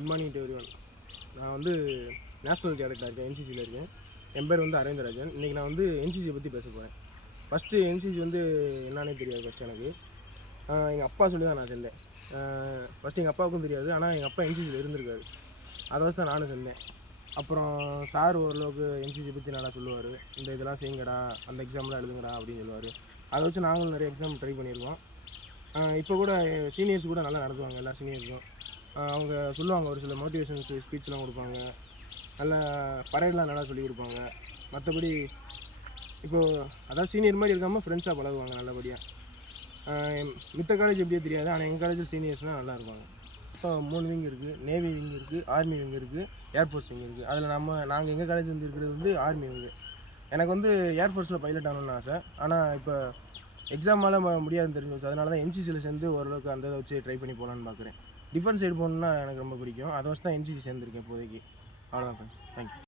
Good morning to everyone. நான் வந்து national கேடெட்டாக இருக்கேன், என்சிசியில் இருக்கேன். என் பேர் வந்து அரவிந்தராஜன். இன்றைக்கி நான் வந்து என்சிசியை பற்றி பேச போகிறேன். ஃபஸ்ட்டு என்சிசி வந்து என்னன்னே தெரியாது. ஃபஸ்ட்டு எனக்கு எங்கள் அப்பா சொல்லி தான் நான் சேர்ந்தேன். ஃபஸ்ட்டு எங்கள் அப்பாவுக்கும் தெரியாது, ஆனால் எங்கள் அப்பா என்சிசியில் இருந்திருக்காரு. அதை வச்சு தான் நானும் சேர்ந்தேன். அப்புறம் சார் ஓரளவுக்கு என்சிசி பற்றி நல்லா சொல்லுவார். இந்த இதெல்லாம் செய்யுங்கடா, அந்த எக்ஸாம்லாம் எழுதுங்கடா அப்படின்னு சொல்லுவார். அதை வச்சு நாங்களும் நிறைய எக்ஸாம் ட்ரை பண்ணியிருக்கோம். இப்போ கூட சீனியர்ஸ் கூட நல்லா நடத்துவாங்க. எல்லா சீனியர்ஸும் அவங்க சொல்லுவாங்க, ஒரு சில மோட்டிவேஷன் ஸ்பீச்லாம் கொடுப்பாங்க. நல்லா பரேட்லாம் நல்லா சொல்லி கொடுப்பாங்க. மற்றபடி இப்போது அதாவது சீனியர் மாதிரி இருக்காமல் ஃப்ரெண்ட்ஸாக பழகுவாங்க நல்லபடியாக. மித்த காலேஜ் எப்படியோ தெரியாது, ஆனால் எங்கள் காலேஜில் சீனியர்ஸ்லாம் நல்லா இருப்பாங்க. இப்போ 3 விங் இருக்குது. நேவி விங் இருக்குது, ஆர்மி விங் இருக்குது, ஏர்ஃபோர்ஸ் விங் இருக்குது. அதில் நாங்கள் எங்கள் காலேஜ் வந்து இருக்கிறது வந்து ஆர்மி விங்கு. எனக்கு வந்து ஏர்ஃபோர்ஸில் பைலட் ஆகணும்னு ஆசை. ஆனால் இப்போ எக்ஸாமால் முடியாதுன்னு தெரிஞ்சு வச்சு, அதனால தான் என்சிசியில் சேர்ந்து ஓரளவுக்கு அந்த இதை வச்சு ட்ரை பண்ணி போகலான்னு பார்க்குறேன். டிஃபென்ஸ் சைடு போகணுன்னா எனக்கு ரொம்ப பிடிக்கும். அதை வச்சு தான் என்சிசி சேர்ந்துருக்கேன் இப்போதைக்கு. அவ்வளோதான் ஃப்ரெண்ட்ஸ். தேங்க்யூ.